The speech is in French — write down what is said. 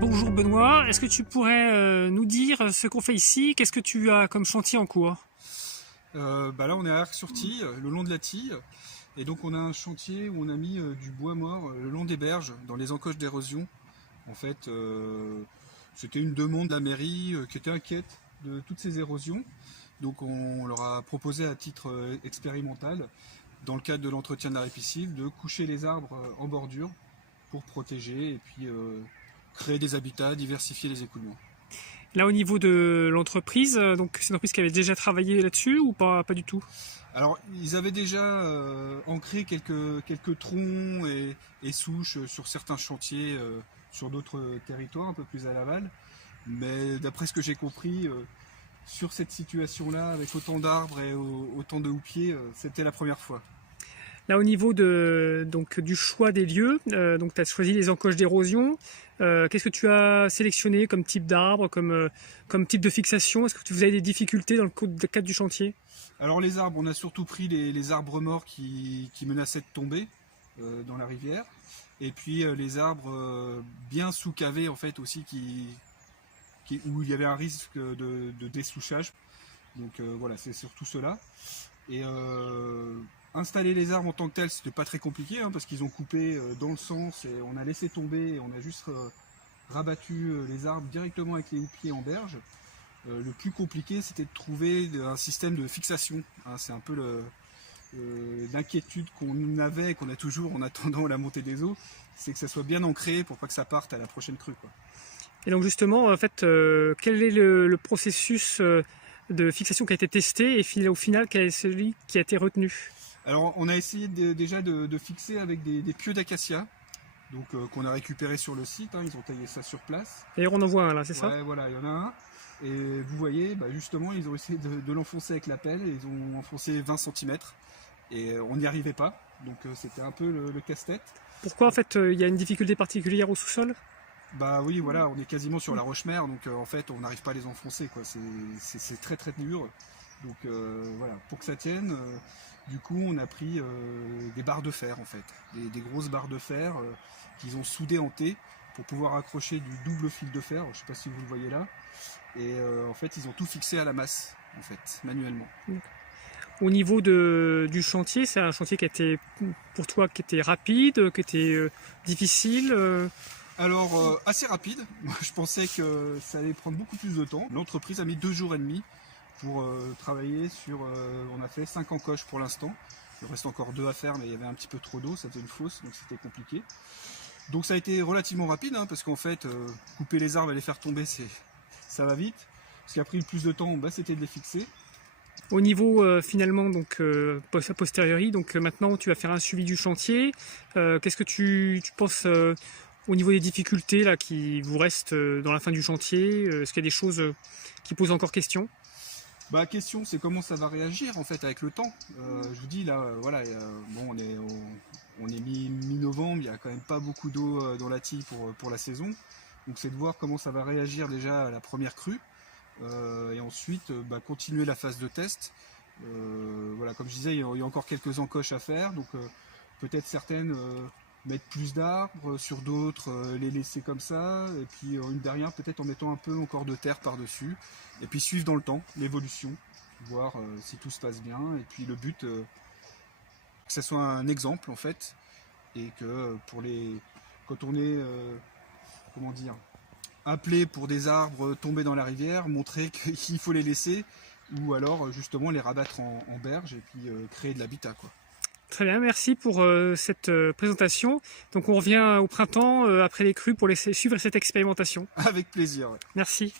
Bonjour Benoît, est-ce que tu pourrais nous dire ce qu'on fait ici? Qu'est-ce que tu as comme chantier en cours? Là on est à Arc-sur-Tille, le long de la Tille, et donc on a un chantier où on a mis du bois mort le long des berges, dans les encoches d'érosion. En fait, c'était une demande de la mairie qui était inquiète de toutes ces érosions. Donc on leur a proposé à titre expérimental, dans le cadre de l'entretien de la ripisylve, de coucher les arbres en bordure pour protéger et puis créer des habitats, diversifier les écoulements. Là au niveau de l'entreprise, donc c'est une entreprise qui avait déjà travaillé là-dessus ou pas du tout? Alors ils avaient déjà ancré quelques troncs et souches sur certains chantiers, sur d'autres territoires un peu plus à l'aval. Mais d'après ce que j'ai compris, sur cette situation-là, avec autant d'arbres et autant de houppiers, c'était la première fois. Là au niveau du choix des lieux, donc tu as choisi les encoches d'érosion. Qu'est-ce que tu as sélectionné comme type d'arbre, comme type de fixation? Est-ce que vous avez des difficultés dans le cadre du chantier? Alors les arbres, on a surtout pris les arbres morts qui menaçaient de tomber dans la rivière. Et puis les arbres bien sous-cavés en fait aussi, où il y avait un risque de dessouchage. Donc voilà, c'est surtout cela. Et installer les arbres en tant que tels, c'était pas très compliqué, parce qu'ils ont coupé dans le sens et on a laissé tomber et on a juste rabattu les arbres directement avec les houppiers en berge. Le plus compliqué, c'était de trouver un système de fixation. C'est un peu l'inquiétude qu'on avait et qu'on a toujours en attendant la montée des eaux, c'est que ça soit bien ancré pour pas que ça parte à la prochaine crue, quoi. Et donc justement, en fait, quel est le processus de fixation qui a été testé et au final, quel est celui qui a été retenu? Alors on a essayé déjà de fixer avec des pieux d'acacia, donc qu'on a récupéré sur le site, ils ont taillé ça sur place. D'ailleurs on en voit un là, c'est ça? Ouais, voilà, il y en a un. Et vous voyez, justement, ils ont essayé de l'enfoncer avec la pelle, et ils ont enfoncé 20 cm, et on n'y arrivait pas, donc c'était un peu le casse-tête. Pourquoi en fait il y a une difficulté particulière au sous-sol? Bah oui, voilà, on est quasiment sur la roche-mère, donc en fait on n'arrive pas à les enfoncer, quoi. C'est très très dur. Donc voilà, pour que ça tienne, du coup on a pris des barres de fer en fait, des grosses barres de fer qu'ils ont soudées en T pour pouvoir accrocher du double fil de fer. Je ne sais pas si vous le voyez là. Et en fait ils ont tout fixé à la masse, en fait, manuellement. Au niveau du chantier, c'est un chantier qui était pour toi qui était rapide, qui était difficile. Alors assez rapide. Moi je pensais que ça allait prendre beaucoup plus de temps. L'entreprise a mis 2 jours et demi pour travailler sur. On a fait 5 encoches pour l'instant. Il reste encore 2 à faire, mais il y avait un petit peu trop d'eau, ça faisait une fosse, donc c'était compliqué. Donc ça a été relativement rapide, parce qu'en fait, couper les arbres et les faire tomber, ça va vite. Ce qui a pris le plus de temps, c'était de les fixer. Au niveau finalement, donc a posteriori, donc maintenant tu vas faire un suivi du chantier. Qu'est-ce que tu penses au niveau des difficultés là, qui vous restent dans la fin du chantier? Est-ce qu'il y a des choses qui posent encore question? Question, c'est comment ça va réagir en fait avec le temps. Je vous dis là, voilà, on est mi-novembre, il n'y a quand même pas beaucoup d'eau dans la Tille pour la saison. Donc c'est de voir comment ça va réagir déjà à la première crue. Et ensuite continuer la phase de test. Voilà, comme je disais, il y a encore quelques encoches à faire, donc peut-être certaines mettre plus d'arbres, sur d'autres les laisser comme ça, et puis une dernière peut-être en mettant un peu encore de terre par-dessus, et puis suivre dans le temps l'évolution, voir si tout se passe bien, et puis le but que ça soit un exemple en fait, et que quand on est comment dire, appelé pour des arbres tombés dans la rivière, montrer qu'il faut les laisser, ou alors justement les rabattre en berge et puis créer de l'habitat, quoi. Très bien, merci pour cette présentation. Donc on revient au printemps après les crues pour suivre cette expérimentation. Avec plaisir. Ouais. Merci.